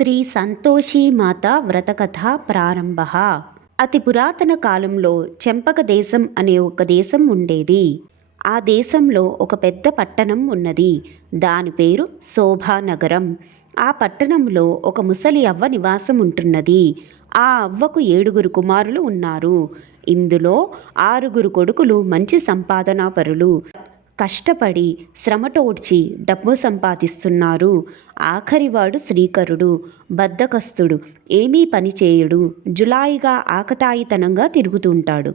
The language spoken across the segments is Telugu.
శ్రీ సంతోషీ మాత వ్రతకథ ప్రారంభ. అతి పురాతన కాలంలో చెంపక దేశం అనే ఒక దేశం ఉండేది. ఆ దేశంలో ఒక పెద్ద పట్టణం ఉన్నది. దాని పేరు శోభానగరం. ఆ పట్టణంలో ఒక ముసలి అవ్వ నివాసం ఉంటున్నది. ఆ అవ్వకు 7 కుమారులు ఉన్నారు. ఇందులో 6 కొడుకులు మంచి సంపాదనాపరులు. కష్టపడి శ్రమటోడ్చి డబ్బు సంపాదిస్తున్నారు. ఆఖరివాడు శ్రీకరుడు బద్ధకస్తుడు, ఏమీ పని చేయడు, జులాయిగా ఆకతాయితనంగా తిరుగుతుంటాడు.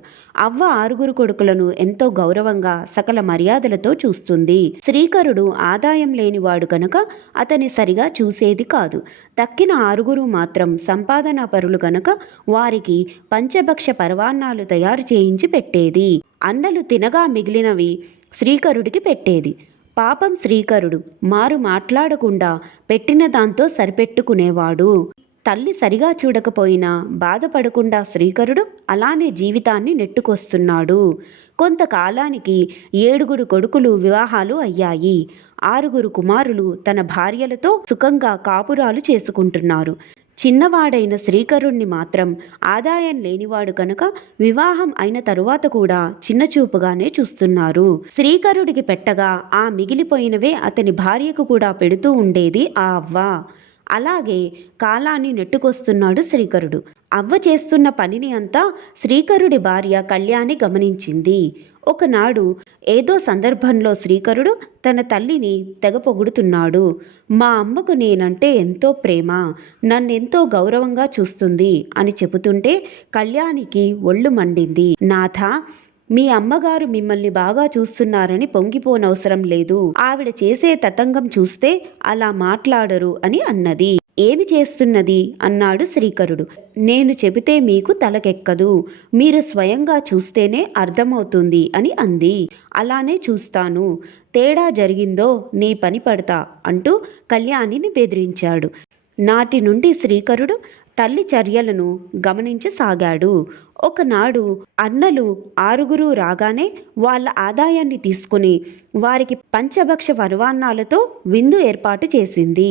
అవ్వ 6 కొడుకులను ఎంతో గౌరవంగా సకల మర్యాదలతో చూస్తుంది. శ్రీకరుడు ఆదాయం లేనివాడు కనుక అతని సరిగా చూసేది కాదు. తక్కిన 6 మాత్రం సంపాదనా పరులు కనుక వారికి పంచభక్ష పరవాన్నాలు తయారు చేయించి పెట్టేది. అన్నలు తినగా మిగిలినవి శ్రీకరుడికి పెట్టేది. పాపం శ్రీకరుడు మారు మాట్లాడకుండా పెట్టిన దాంతో సరిపెట్టుకునేవాడు. తల్లి సరిగా చూడకపోయినా బాధపడకుండా శ్రీకరుడు అలానే జీవితాన్ని నెట్టుకొస్తున్నాడు. కొంతకాలానికి 7 కొడుకులు వివాహాలు అయ్యాయి. 6 కుమారులు తన భార్యలతో సుఖంగా కాపురాలు చేసుకుంటున్నారు. చిన్నవాడైన శ్రీకరుణ్ణి మాత్రం ఆదాయం లేనివాడు కనుక వివాహం అయిన తరువాత కూడా చిన్నచూపుగానే చూస్తున్నారు. శ్రీకరుడికి పెట్టగా ఆ మిగిలిపోయినవే అతని భార్యకు కూడా పెడుతూ ఉండేది ఆ అవ్వ. అలాగే కాలాన్ని నెట్టుకొస్తున్నాడు శ్రీకరుడు. అవ్వ చేస్తున్న పనిని అంతా శ్రీకరుడి భార్య కళ్యాణి గమనించింది. ఒకనాడు ఏదో సందర్భంలో శ్రీకరుడు తన తల్లిని తెగ పొగుడుతున్నాడు. మా అమ్మకు నేనంటే ఎంతో ప్రేమ, నన్నెంతో గౌరవంగా చూస్తుంది అని చెబుతుంటే కళ్యాణికి ఒళ్ళు మండింది. నాథ, మీ అమ్మగారు మిమ్మల్ని బాగా చూస్తున్నారని పొంగిపోనవసరం లేదు. ఆవిడ చేసే తతంగం చూస్తే అలా మాట్లాడరు అని అన్నది. ఏమి చేస్తున్నది అన్నాడు శ్రీకరుడు. నేను చెబితే మీకు తలకెక్కదు, మీరు స్వయంగా చూస్తేనే అర్థమవుతుంది అని అంది. అలానే చూస్తాను, తేడా జరిగిందో నీ పని పడతా అంటూ కళ్యాణిని బెదిరించాడు. నాటి నుండి శ్రీకరుడు తల్లి చర్యలను గమనించసాగాడు. ఒకనాడు అన్నలు 6 రాగానే వాళ్ళ ఆదాయాన్ని తీసుకుని వారికి పంచభక్ష పరవాన్నాలతో విందు ఏర్పాటు చేసింది.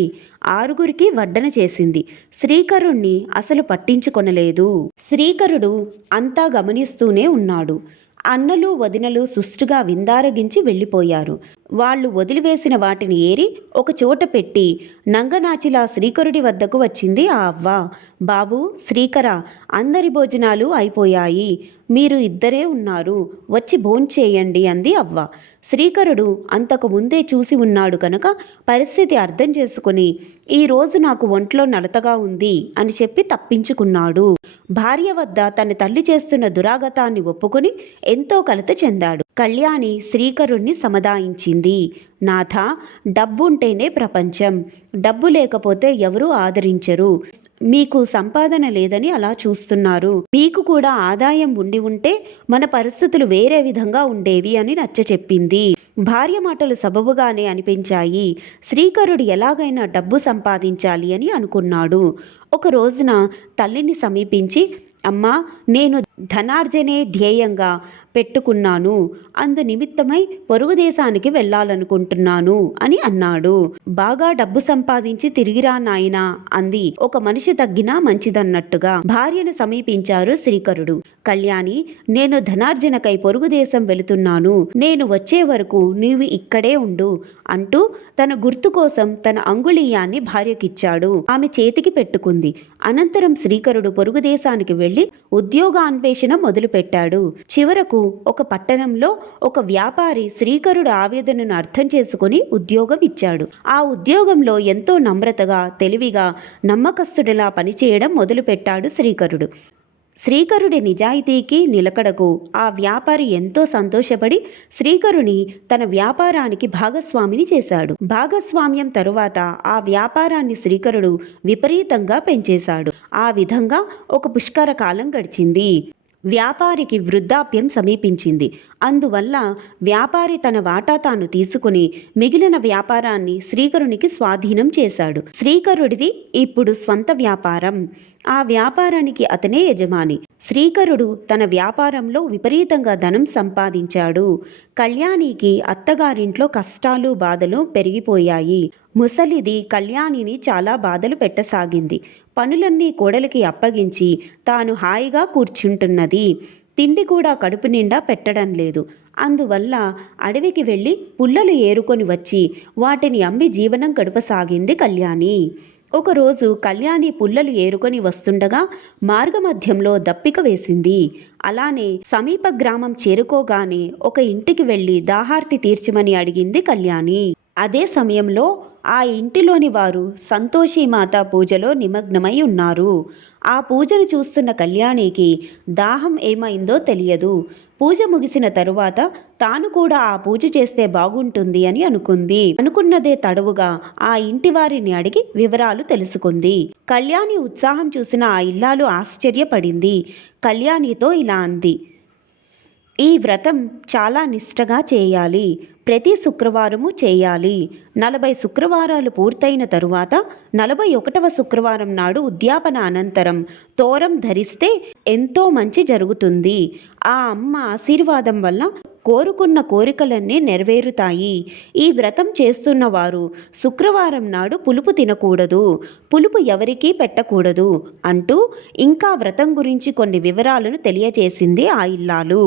6 వడ్డన చేసింది. శ్రీకరుణ్ణి అసలు పట్టించుకొనలేదు. శ్రీకరుడు అంతా గమనిస్తూనే ఉన్నాడు. అన్నలు వదినలు సుష్టుగా విందారగించి వెళ్ళిపోయారు. వాళ్ళు వదిలివేసిన వాటిని ఏరి ఒక చోట పెట్టి నంగనాచిలా శ్రీకరుడి వద్దకు వచ్చింది ఆ అవ్వ. బాబు శ్రీకర, అందరి భోజనాలు అయిపోయాయి, మీరు ఇద్దరే ఉన్నారు, వచ్చి భోంచేయండి అంది అవ్వ. శ్రీకరుడు అంతకు ముందే చూసి ఉన్నాడు కనుక పరిస్థితి అర్థం చేసుకుని ఈరోజు నాకు ఒంట్లో నలతగా ఉంది అని చెప్పి తప్పించుకున్నాడు. భార్య వద్ద తన తల్లి చేస్తున్న దురాగతాన్ని ఒప్పుకొని ఎంతో కలత చెందాడు. కళ్యాణి శ్రీకరుణ్ణి సముదాయించింది. నాథ, డబ్బుంటేనే ప్రపంచం, డబ్బు లేకపోతే ఎవరూ ఆదరించరు. మీకు సంపాదన లేదని అలా చూస్తున్నారు. మీకు కూడా ఆదాయం ఉండి ఉంటే మన పరిస్థితులు వేరే విధంగా ఉండేవి అని నచ్చచెప్పింది. భార్య మాటలు సబబుగానే అనిపించాయి. శ్రీకరుడు ఎలాగైనా డబ్బు సంపాదించాలి అని అనుకున్నాడు. ఒక రోజున తల్లిని సమీపించి, అమ్మా, నేను ధనార్జనే ధ్యేయంగా పెట్టుకున్నాను, అందు నిమిత్తమై పొరుగు దేశానికి వెళ్ళాలనుకుంటున్నాను అని అన్నాడు. బాగా డబ్బు సంపాదించి తిరిగిరా నాయనా అంది ఒక మనిషి తగ్గినా మంచిదన్నట్టుగా. భార్యను సమీపించారు శ్రీకరుడు. కళ్యాణి, నేను ధనార్జనకై పొరుగు దేశం వెళుతున్నాను, నేను వచ్చే వరకు నీవు ఇక్కడే ఉండు అంటూ తన గుర్తు కోసం తన అంగుళీయాన్ని భార్యకిచ్చాడు. ఆమె చేతికి పెట్టుకుంది. అనంతరం శ్రీకరుడు పొరుగు దేశానికి వెళ్లి ఉద్యోగాన్వేషణ మొదలుపెట్టాడు. చివరకు ఒక పట్టణంలో ఒక వ్యాపారి శ్రీకరుడు ఆవేదనను అర్థం చేసుకుని ఉద్యోగం ఇచ్చాడు. ఆ ఉద్యోగంలో ఎంతో నమ్రతగా, తెలివిగా, నమ్మకస్తుడిలా పనిచేయడం మొదలుపెట్టాడు శ్రీకరుడు. శ్రీకరుడి నిజాయితీకి, నిలకడకు ఆ వ్యాపారి ఎంతో సంతోషపడి శ్రీకరుని తన వ్యాపారానికి భాగస్వామిని చేశాడు. భాగస్వామ్యం తరువాత ఆ వ్యాపారాన్ని శ్రీకరుడు విపరీతంగా పెంచేశాడు. ఆ విధంగా ఒక పుష్కర కాలం గడిచింది. వ్యాపారికి వృద్ధాప్యం సమీపించింది. అందువల్ల వ్యాపారి తన వాటా తాను తీసుకుని మిగిలిన వ్యాపారాన్ని శ్రీకరునికి స్వాధీనం చేశాడు. శ్రీకరుడిది ఇప్పుడు స్వంత వ్యాపారం. ఆ వ్యాపారానికి అతనే యజమాని. శ్రీకరుడు తన వ్యాపారంలో విపరీతంగా ధనం సంపాదించాడు. కళ్యాణికి అత్తగారింట్లో కష్టాలు బాధలు పెరిగిపోయాయి. ముసలిది కళ్యాణిని చాలా బాధలు పెట్టసాగింది. పనులన్నీ కోడలికి అప్పగించి తాను హాయిగా కూర్చుంటున్నది. తిండి కూడా కడుపు నిండా పెట్టడం లేదు. అందువల్ల అడవికి వెళ్ళి పుల్లలు ఏరుకొని వచ్చి వాటిని అమ్మి జీవనం గడపసాగింది కళ్యాణి. ఒకరోజు కళ్యాణి పుల్లలు ఏరుకొని వస్తుండగా మార్గమధ్యంలో దప్పిక వేసింది. అలానే సమీప గ్రామం చేరుకోగానే ఒక ఇంటికి వెళ్ళి దాహార్తి తీర్చమని అడిగింది కళ్యాణి. అదే సమయంలో ఆ ఇంటిలోని వారు సంతోషిమాత పూజలో నిమగ్నమై ఉన్నారు. ఆ పూజను చూస్తున్న కళ్యాణికి దాహం ఏమైందో తెలియదు. పూజ ముగిసిన తరువాత తాను కూడా ఆ పూజ చేస్తే బాగుంటుంది అని అనుకుంది. అనుకున్నదే తడవుగా ఆ ఇంటి వారిని అడిగి వివరాలు తెలుసుకుంది. కళ్యాణి ఉత్సాహం చూసిన ఆ ఇల్లాలు ఆశ్చర్యపడింది. కళ్యాణితో ఇలా అంది, ఈ వ్రతం చాలా నిష్టగా చేయాలి. ప్రతి శుక్రవారము చేయాలి. 40 శుక్రవారాలు పూర్తయిన తరువాత 41వ శుక్రవారం నాడు ఉద్యాపన అనంతరం తోరం ధరిస్తే ఎంతో మంచి జరుగుతుంది. ఆ అమ్మ ఆశీర్వాదం వల్ల కోరుకున్న కోరికలన్నీ నెరవేరుతాయి. ఈ వ్రతం చేస్తున్న వారు శుక్రవారం నాడు పులుపు తినకూడదు, పులుపు ఎవరికీ పెట్టకూడదు అంటూ ఇంకా వ్రతం గురించి కొన్ని వివరాలను తెలియజేసింది ఆ ఇల్లాలు.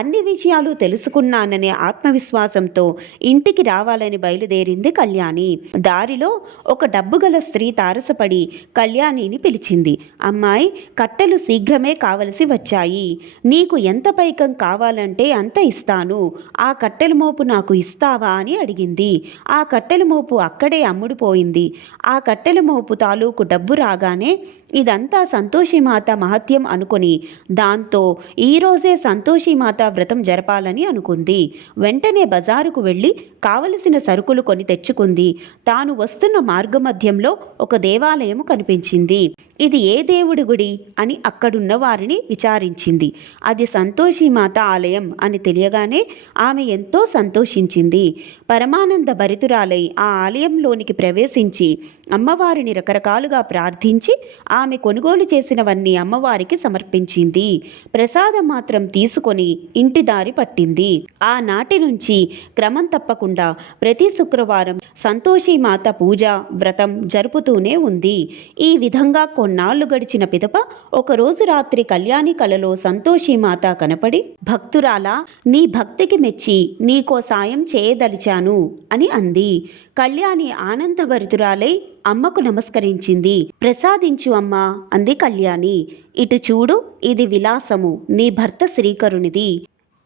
అన్ని విషయాలు తెలుసుకున్నాననే ఆత్మవిశ్వాసంతో ఇంటికి రావాలని బయలుదేరింది కళ్యాణి. దారిలో ఒక డబ్బుగల స్త్రీ తారసపడి కళ్యాణిని పిలిచింది. అమ్మాయి, కట్టెలు శీఘ్రమే కావలసి వచ్చాయి. నీకు ఎంత పైకం కావాలంటే అంత ఇస్తాను. ఆ కట్టెల మోపు నాకు ఇస్తావా అని అడిగింది. ఆ కట్టెల మోపు అక్కడే అమ్ముడుపోయింది. ఆ కట్టెల మోపు తాలూకు డబ్బు రాగానే ఇదంతా సంతోషిమాత మహత్యం అనుకుని దాంతో ఈరోజే సంతోషిమాత వ్రతం జరపాలని అనుకుంది. వెంటనే బజారుకు వెళ్ళి కావలసిన సరుకులు కొని తెచ్చుకుంది. తాను వస్తున్న మార్గమధ్యంలో ఒక దేవాలయం కనిపించింది. ఇది ఏ దేవుడి గుడి అని అక్కడున్న వారిని విచారించింది. అది సంతోషిమాత ఆలయం అని తెలియగానే ఆమె ఎంతో సంతోషించింది. పరమానంద భరితురాలై ఆ ఆలయంలోనికి ప్రవేశించి అమ్మవారిని రకరకాలుగా ప్రార్థించి ఆమె కొనుగోలు చేసినవన్నీ అమ్మవారికి సమర్పించింది. ప్రసాదం మాత్రం తీసుకొని ఇంటి దారి పట్టింది. ఆనాటి నుంచి క్రమం తప్పకుండా ప్రతి శుక్రవారం సంతోషిమాత పూజ వ్రతం జరుపుతూనే ఉంది. ఈ విధంగా కొన్నాళ్లు గడిచిన పిదప ఒకరోజు రాత్రి కళ్యాణి కలలో సంతోషిమాత కనపడి, భక్తురాలా, నీ భక్తికి మెచ్చి నీకో సాయం చేయదలిచాను అని అంది. కళ్యాణి ఆనందభరితురాలై అమ్మకు నమస్కరించింది. ప్రసాదించు అమ్మా అంది కళ్యాణి. ఇటు చూడు, ఇది విలాసము, నీ భర్త శ్రీకరునిది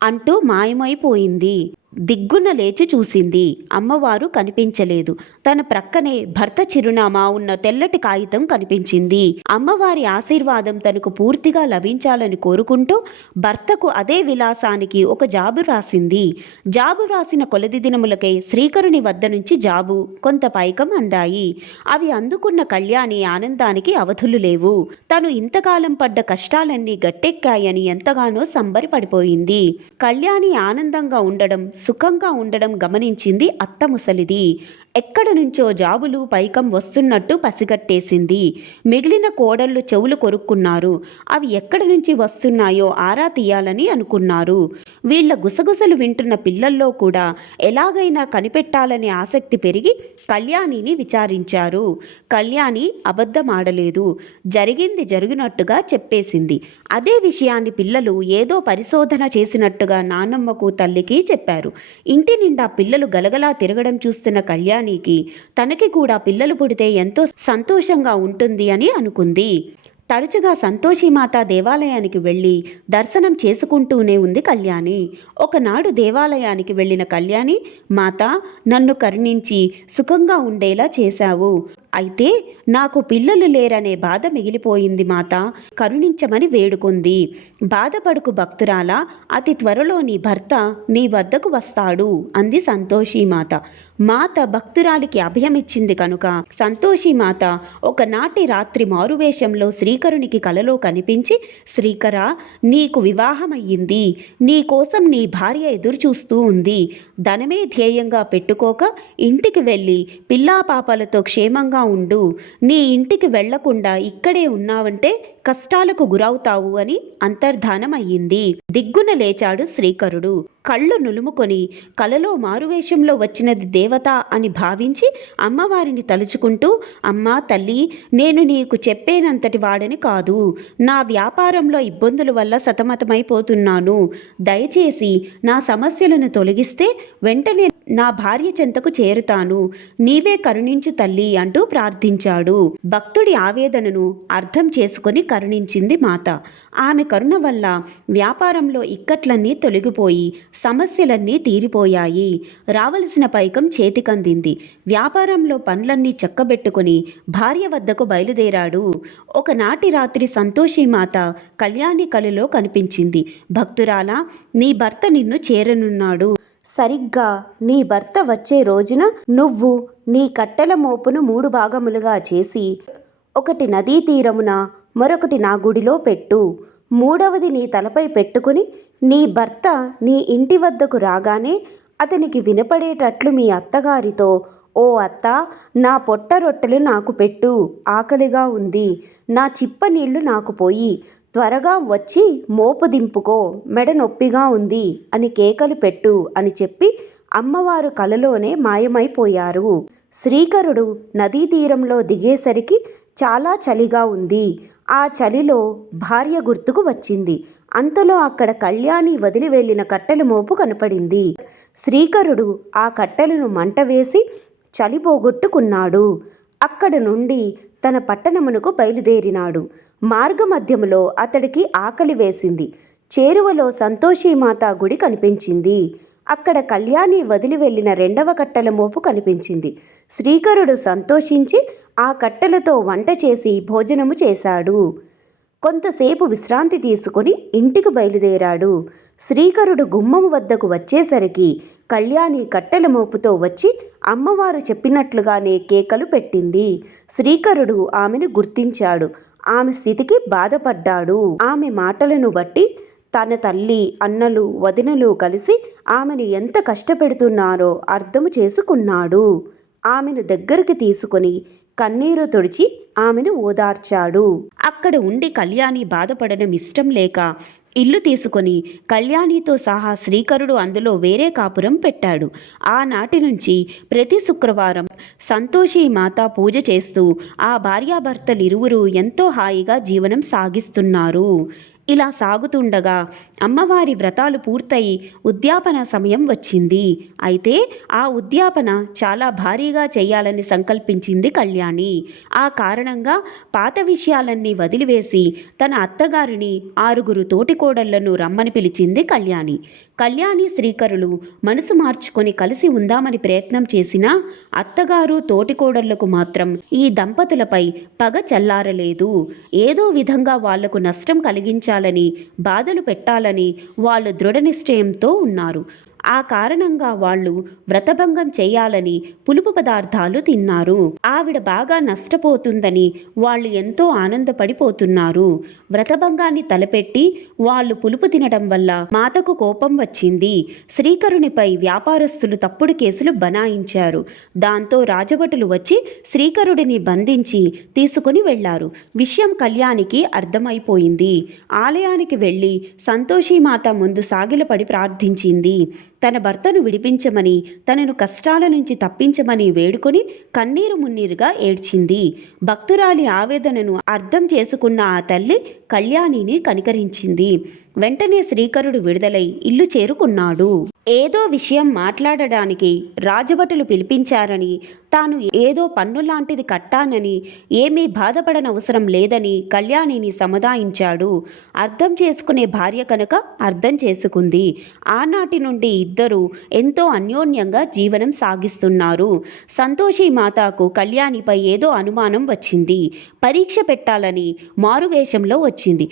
అంటూ మాయమైపోయింది. దిగ్గున లేచి చూసింది. అమ్మవారు కనిపించలేదు. తన ప్రక్కనే భర్త చిరునామా ఉన్న తెల్లటి కాగితం కనిపించింది. అమ్మవారి ఆశీర్వాదం తనకు పూర్తిగా లభించాలని కోరుకుంటూ భర్తకు అదే విలాసానికి ఒక జాబు రాసింది. జాబు రాసిన కొలది దినములకై శ్రీకరుని వద్ద నుంచి జాబు, కొంత పైకం అందాయి. అవి అందుకున్న కళ్యాణి ఆనందానికి అవధులు లేవు. తను ఇంతకాలం పడ్డ కష్టాలన్నీ గట్టెక్కాయని ఎంతగానో సంబరపడిపోయింది. కళ్యాణి ఆనందంగా ఉండడం, సుఖంగా ఉండడం గమనించింది అత్త ముసలిది. ఎక్కడ నుంచో జాబులు పైకం వస్తున్నట్టు పసిగట్టేసింది. మిగిలిన కోడళ్ళు చెవులు కొరుక్కున్నారు. అవి ఎక్కడి నుంచి వస్తున్నాయో ఆరా తీయాలని అనుకున్నారు. వీళ్ల గుసగుసలు వింటున్న పిల్లల్లో కూడా ఎలాగైనా కనిపెట్టాలనే ఆసక్తి పెరిగి కళ్యాణిని విచారించారు. కళ్యాణి అబద్ధమాడలేదు. జరిగింది జరిగినట్టుగా చెప్పేసింది. అదే విషయాన్ని పిల్లలు ఏదో పరిశోధన చేసినట్టుగా నానమ్మకు తల్లికి చెప్పారు. ఇంటి నిండా పిల్లలు గలగలా తిరగడం చూస్తున్న కళ్యాణికి తనకి కూడా పిల్లలు పుడితే ఎంతో సంతోషంగా ఉంటుంది అని అనుకుంది. తరచుగా సంతోషిమాత దేవాలయానికి వెళ్ళి దర్శనం చేసుకుంటూనే ఉంది కళ్యాణి. ఒకనాడు దేవాలయానికి వెళ్ళిన కళ్యాణి, మాత, నన్ను కరుణించి సుఖంగా ఉండేలా చేశావు. అయితే నాకు పిల్లలు లేరనే బాధ మిగిలిపోయింది మాత, కరుణించమని వేడుకుంది. బాధపడుకు భక్తురాలా, అతి త్వరలో నీ భర్త నీ వద్దకు వస్తాడు అంది సంతోషిమాత. మాత భక్తురాలికి అభయమిచ్చింది కనుక సంతోషి మాత ఒకనాటి రాత్రి మారువేషంలో శ్రీకరునికి కలలో కనిపించి, శ్రీకర, నీకు వివాహమయ్యింది, నీకోసం నీ భార్య ఎదురుచూస్తూ ఉంది, ధనమే ధ్యేయంగా పెట్టుకోక ఇంటికి వెళ్ళి పిల్లాపాపలతో క్షేమంగా ఉండు, నీ ఇంటికి వెళ్లకుండా ఇక్కడే ఉన్నావంటే కష్టాలకు గురవుతావు అని అంతర్ధానమయ్యింది. దిగ్గున లేచాడు శ్రీకరుడు. కళ్ళు నులుముకొని కలలో మారువేషంలో వచ్చినది దేవత అని భావించి అమ్మవారిని తలుచుకుంటూ, అమ్మా తల్లి, నేను నీకు చెప్పేనంతటి వాడని కాదు, నా వ్యాపారంలో ఇబ్బందుల వల్ల సతమతమైపోతున్నాను, దయచేసి నా సమస్యలను తొలగిస్తే వెంటనే నా భార్య చెంతకు చేరుతాను, నీవే కరుణించు తల్లి అంటూ ప్రార్థించాడు. భక్తుడి ఆవేదనను అర్థం చేసుకొని కరుణించింది మాత. ఆమె కరుణ వల్ల వ్యాపారంలో ఇక్కట్లన్నీ తొలగిపోయి సమస్యలన్నీ తీరిపోయాయి. రావలసిన పైకం చేతికందింది. వ్యాపారంలో పనులన్నీ చక్కబెట్టుకుని భార్య వద్దకు బయలుదేరాడు. ఒకనాటి రాత్రి సంతోషి మాత కళ్యాణి కలలో కనిపించింది. భక్తురాలా, నీ భర్త నిన్ను చేరనున్నాడు. సరిగ్గా నీ భర్త వచ్చే రోజున నువ్వు నీ కట్టెల మోపును 3 భాగములుగా చేసి, ఒకటి నదీ తీరమున, మరొకటి నా గుడిలో పెట్టు, 3వది నీ తలపై పెట్టుకుని నీ భర్త నీ ఇంటి వద్దకు రాగానే అతనికి వినపడేటట్లు మీ అత్తగారితో, ఓ అత్త, నా పొట్ట రొట్టెలు నాకు పెట్టు, ఆకలిగా ఉంది, నా చిప్ప నీళ్లు నాకు పోయి, త్వరగా వచ్చి మోపు దింపుకో, మెడ నొప్పిగా ఉంది అని కేకలు పెట్టు అని చెప్పి అమ్మవారు కలలోనే మాయమైపోయారు. శ్రీకరుడు నదీ తీరంలో దిగేసరికి చాలా చలిగా ఉంది. ఆ చలిలో భార్య గుర్తుకు వచ్చింది. అంతలో అక్కడ కళ్యాణి వదిలి వెళ్ళిన కట్టెల మోపు కనపడింది. శ్రీకరుడు ఆ కట్టెలను మంట వేసి చలి పోగొట్టుకున్నాడు. అక్కడ నుండి తన పట్టణమునకు బయలుదేరినాడు. మార్గమధ్యములో అతడికి ఆకలి వేసింది. చేరువలో సంతోషీమాత గుడి కనిపించింది. అక్కడ కళ్యాణి వదిలి వెళ్ళిన 2వ కట్టెల మోపు కనిపించింది. శ్రీకరుడు సంతోషించి ఆ కట్టెలతో వంట చేసి భోజనము చేశాడు. కొంతసేపు విశ్రాంతి తీసుకుని ఇంటికి బయలుదేరాడు. శ్రీకరుడు గుమ్మము వద్దకు వచ్చేసరికి కళ్యాణి కట్టెల మోపుతో వచ్చి అమ్మవారు చెప్పినట్లుగానే కేకలు పెట్టింది. శ్రీకరుడు ఆమెను గుర్తించాడు. ఆమె స్థితికి బాధపడ్డాడు. ఆమె మాటలను బట్టి తన తల్లి, అన్నలు, వదినలు కలిసి ఆమెను ఎంత కష్టపెడుతున్నారో అర్థము చేసుకున్నాడు. ఆమెను దగ్గరికి తీసుకొని కన్నీరు తుడిచి ఆమెను ఓదార్చాడు. అక్కడ ఉండి కళ్యాణి బాధపడడం ఇష్టం లేక ఇల్లు తీసుకొని కళ్యాణితో సహా శ్రీకరుడు అందులో వేరే కాపురం పెట్టాడు. ఆనాటి నుంచి ప్రతి శుక్రవారం సంతోషి మాత పూజ చేస్తూ ఆ భార్యాభర్తలిరువురు ఎంతో హాయిగా జీవనం సాగిస్తున్నారు. ఇలా సాగుతుండగా అమ్మవారి వ్రతాలు పూర్తయి ఉద్యాపన సమయం వచ్చింది. అయితే ఆ ఉద్యాపన చాలా భారీగా చేయాలని సంకల్పించింది కళ్యాణి. ఆ కారణంగా పాత విషయాలన్నీ వదిలివేసి తన అత్తగారిని 6 తోటికోడళ్లను రమ్మని పిలిచింది కళ్యాణి. కళ్యాణి శ్రీకరులు మనసు మార్చుకొని కలిసి ఉందామని ప్రయత్నం చేసినా అత్తగారు తోటికోడళ్లకు మాత్రం ఈ దంపతులపై పగ చల్లారలేదు. ఏదో విధంగా వాళ్లకు నష్టం కలిగించాలని, బాధలు పెట్టాలని వాళ్ళు దృఢ నిశ్చయంతో ఉన్నారు. ఆ కారణంగా వాళ్ళు వ్రతభంగం చేయాలని పులుపు పదార్థాలు తిన్నారు. ఆవిడ బాగా నష్టపోతుందని వాళ్ళు ఎంతో ఆనందపడిపోతున్నారు. వ్రతభంగాన్ని తలపెట్టి వాళ్ళు పులుపు తినడం వల్ల మాతకు కోపం వచ్చింది. శ్రీకరునిపై వ్యాపారస్తులు తప్పుడు కేసులు బనాయించారు. దాంతో రాజభటులు వచ్చి శ్రీకరుడిని బంధించి తీసుకుని వెళ్లారు. విషయం కళ్యాణికి అర్థమైపోయింది. ఆలయానికి వెళ్ళి సంతోషీమాత ముందు సాగిలపడి ప్రార్థించింది. తన భర్తను విడిపించమని, తనను కష్టాల నుంచి తప్పించమని వేడుకొని కన్నీరు మున్నీరుగా ఏడ్చింది. భక్తురాలి ఆవేదనను అర్థం చేసుకున్న ఆ తల్లి కళ్యాణిని కనికరించింది. వెంటనే శ్రీకరుడు విడుదలై ఇల్లు చేరుకున్నాడు. ఏదో విషయం మాట్లాడడానికి రాజభటులు పిలిపించారని, తాను ఏదో పన్నులాంటిది కట్టానని, ఏమీ బాధపడనవసరం లేదని కళ్యాణిని సముదాయించాడు. అర్థం చేసుకునే భార్య కనుక అర్థం చేసుకుంది. ఆనాటి నుండి ఇద్దరూ ఎంతో అన్యోన్యంగా జీవనం సాగిస్తున్నారు. సంతోషి మాతకు కళ్యాణిపై ఏదో అనుమానం వచ్చింది. పరీక్ష పెట్టాలని మారువేషంలో వచ్చింది.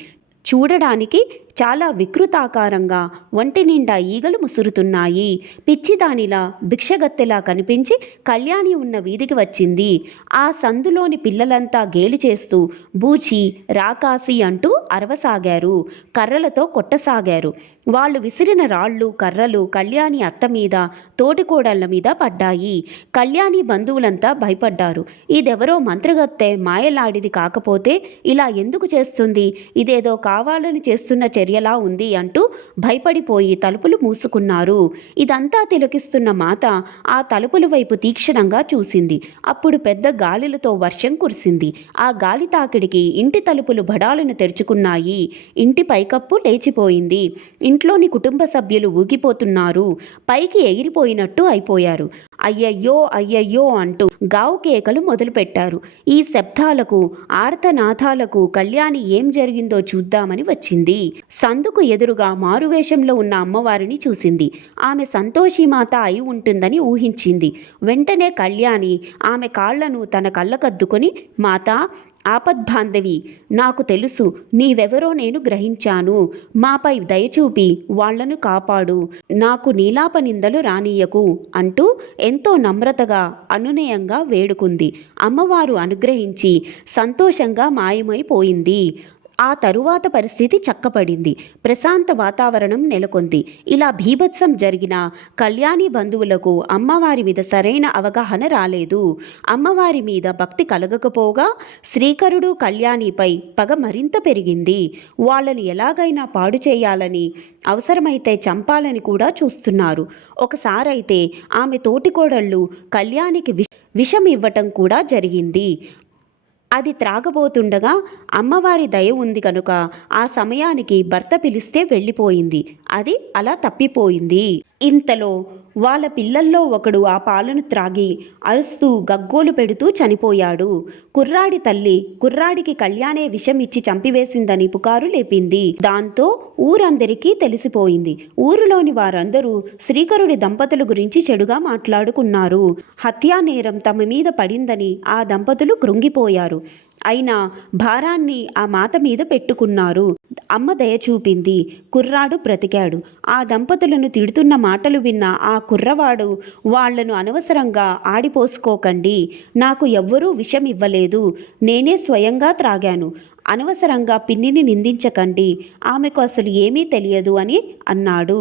చూడడానికి చాలా వికృతాకారంగా ఒంటి నిండా ఈగలు ముసురుతున్నాయి. పిచ్చిదానిలా భిక్షగత్తెలా కనిపించి కళ్యాణి ఉన్న వీధికి వచ్చింది. ఆ సందులోని పిల్లలంతా గేలి చేస్తూ బూచి రాకాసి అంటూ అరవసాగారు. కర్రలతో కొట్టసాగారు. వాళ్ళు విసిరిన రాళ్ళు కర్రలు కళ్యాణి అత్త మీద తోటికోడళ్ల మీద పడ్డాయి. కళ్యాణి బంధువులంతా భయపడ్డారు. ఇదెవరో మంత్రగత్తె మాయలాడిది కాకపోతే ఇలా ఎందుకు చేస్తుంది, ఇదేదో కావాలని చేస్తున్న చర్యలా ఉంది అంటూ భయపడిపోయి తలుపులు మూసుకున్నారు. ఇదంతా తిలకిస్తున్న మాత ఆ తలుపుల వైపు తీక్షణంగా చూసింది. అప్పుడు పెద్ద గాలిలతో వర్షం కురిసింది. ఆ గాలి తాకిడికి ఇంటి తలుపులు బడాలను తెరుచుకున్నాయి. ఇంటి పైకప్పు లేచిపోయింది. ఇంట్లోని కుటుంబ సభ్యులు ఊగిపోతున్నారు. పైకి ఎగిరిపోయినట్టు అయిపోయారు. అయ్యయ్యో అయ్యయ్యో అంటూ గావు కేకలు మొదలుపెట్టారు. ఈ శబ్దాలకు ఆర్తనాథాలకు కళ్యాణి ఏం జరిగిందో చూద్దామని వచ్చింది. సందుకు ఎదురుగా మారువేషంలో ఉన్న అమ్మవారిని చూసింది. ఆమె సంతోషిమాత అయి ఉంటుందని ఊహించింది. వెంటనే కళ్యాణి ఆమె కాళ్లను తన కళ్ళకద్దుకొని, మాతా ఆపద్బాంధవి, నాకు తెలుసు నీవెవరో నేను గ్రహించాను. మాపై దయచూపి వాళ్లను కాపాడు. నాకు నీలాప నిందలు రానీయకు అంటూ ఎంతో నమ్రతగా అనునయంగా వేడుకుంది. అమ్మవారు అనుగ్రహించి సంతోషంగా మాయమైపోయింది. ఆ తరువాత పరిస్థితి చక్కపడింది. ప్రశాంత వాతావరణం నెలకొంది. ఇలా భీభత్సం జరిగిన కళ్యాణి బంధువులకు అమ్మవారి మీద సరైన అవగాహన రాలేదు. అమ్మవారి మీద భక్తి కలగకపోగా శ్రీకరుడు కళ్యాణిపై పగ మరింత పెరిగింది. వాళ్ళను ఎలాగైనా పాడు చేయాలని, అవసరమైతే చంపాలని కూడా చూస్తున్నారు. ఒకసారైతే ఆమె తోటికోడళ్ళు కళ్యాణికి విషం ఇవ్వటం కూడా జరిగింది. అది త్రాగబోతుండగా అమ్మవారి దయ ఉంది కనుక ఆ సమయానికి భర్త పిలిస్తే వెళ్ళిపోయింది. అది అలా తప్పిపోయింది. ఇంతలో వాళ్ళ పిల్లల్లో ఒకడు ఆ పాలను త్రాగి అరుస్తూ గగ్గోలు పెడుతూ చనిపోయాడు. కుర్రాడి తల్లి కుర్రాడికి కళ్యాణే విషం ఇచ్చి చంపివేసిందని పుకారు లేపింది. దాంతో ఊరందరికీ తెలిసిపోయింది. ఊరిలోని వారందరూ శ్రీకరుడి దంపతుల గురించి చెడుగా మాట్లాడుకున్నారు. హత్యా నేరం తమ మీద పడిందని ఆ దంపతులు కృంగిపోయారు. అయినా భారాన్ని ఆ మాత మీద పెట్టుకున్నారు. అమ్మ దయ చూపింది. కుర్రాడు బ్రతికాడు. ఆ దంపతులను తిడుతున్న మాటలు విన్న ఆ కుర్రవాడు వాళ్లను అనవసరంగా ఆడిపోసుకోకండి, నాకు ఎవ్వరూ విషం ఇవ్వలేదు, నేనే స్వయంగా త్రాగాను, అనవసరంగా పిన్నిని నిందించకండి, ఆమెకు అసలు ఏమీ తెలియదు అని అన్నాడు.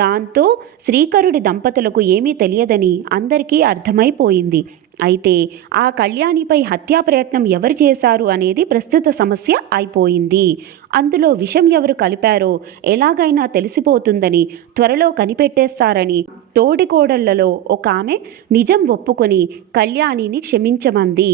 దాంతో శ్రీకరుడి దంపతులకు ఏమీ తెలియదని అందరికీ అర్థమైపోయింది. అయితే ఆ కళ్యాణిపై హత్యా ప్రయత్నం ఎవరు చేశారు అనేది ప్రస్తుత సమస్య అయిపోయింది. అందులో విషం ఎవరు కలిపారో ఎలాగైనా తెలిసిపోతుందని, త్వరలో కనిపెట్టేస్తారని తోడికోడళ్లలో ఒక ఆమె నిజం ఒప్పుకొని కళ్యాణిని క్షమించమంది.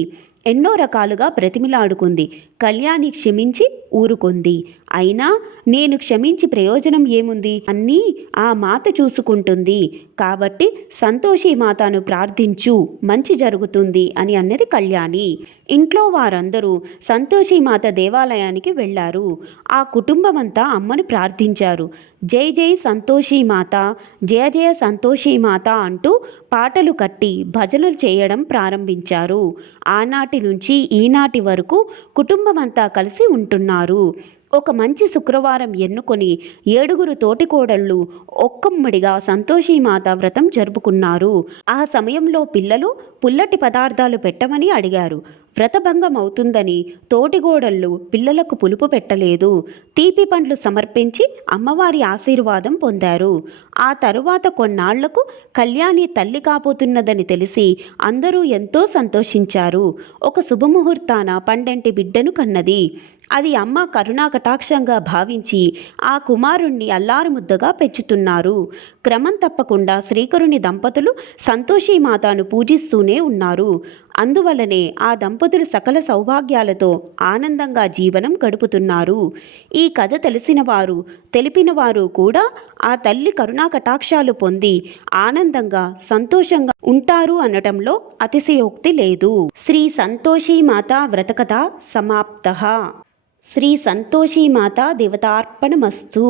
ఎన్నో రకాలుగా బ్రతిమిలాడుకుంది. కళ్యాణి క్షమించి ఊరుకుంది. అయినా నేను క్షమించి ప్రయోజనం ఏముంది, అన్నీ ఆ మాత చూసుకుంటుంది, కాబట్టి సంతోషి మాతను ప్రార్థించు, మంచి జరుగుతుంది అని అన్నది కళ్యాణి. ఇంట్లో వారందరూ సంతోషి మాత దేవాలయానికి వెళ్ళారు. ఆ కుటుంబం అంతా అమ్మను ప్రార్థించారు. జై జై సంతోషి మాత, జయ జయ సంతోషి మాత అంటూ పాటలు కట్టి భజనలు చేయడం ప్రారంభించారు. ఆనాటి నుంచి ఈనాటి వరకు కుటుంబమంతా కలిసి ఉంటున్నారు. ఒక మంచి శుక్రవారం ఎన్నుకొని 7 తోటికోడళ్ళు ఒక్కమ్మడిగా సంతోషిమాత వ్రతం జరుపుకున్నారు. ఆ సమయంలో పిల్లలు పుల్లటి పదార్థాలు పెట్టమని అడిగారు. వ్రతభంగం అవుతుందని తోటికోడళ్ళు పిల్లలకు పులుపు పెట్టలేదు. తీపి పండ్లు సమర్పించి అమ్మవారి ఆశీర్వాదం పొందారు. ఆ తరువాత కొన్నాళ్లకు కళ్యాణి తల్లి కాబోతున్నదని తెలిసి అందరూ ఎంతో సంతోషించారు. ఒక శుభముహూర్తాన పండంటి బిడ్డను కన్నది. అది అమ్మ కరుణా కటాక్షంగా భావించి ఆ కుమారుణ్ణి అల్లారుముద్దగా పెంచుతున్నారు. క్రమం తప్పకుండా శ్రీకరుని దంపతులు సంతోషిమాతను పూజిస్తూనే ఉన్నారు. అందువలనే ఆ దంపతులు సకల సౌభాగ్యాలతో ఆనందంగా జీవనం గడుపుతున్నారు. ఈ కథ తెలిసిన వారు తెలిపిన వారు కూడా ఆ తల్లి కరుణా కటాక్షాలు పొంది ఆనందంగా సంతోషంగా ఉంటారు అనటంలో అతిశయోక్తి లేదు. శ్రీ సంతోషిమాత వ్రతకథ సమాప్తః. శ్రీ సంతోషిమాత దేవతార్పణమస్తు.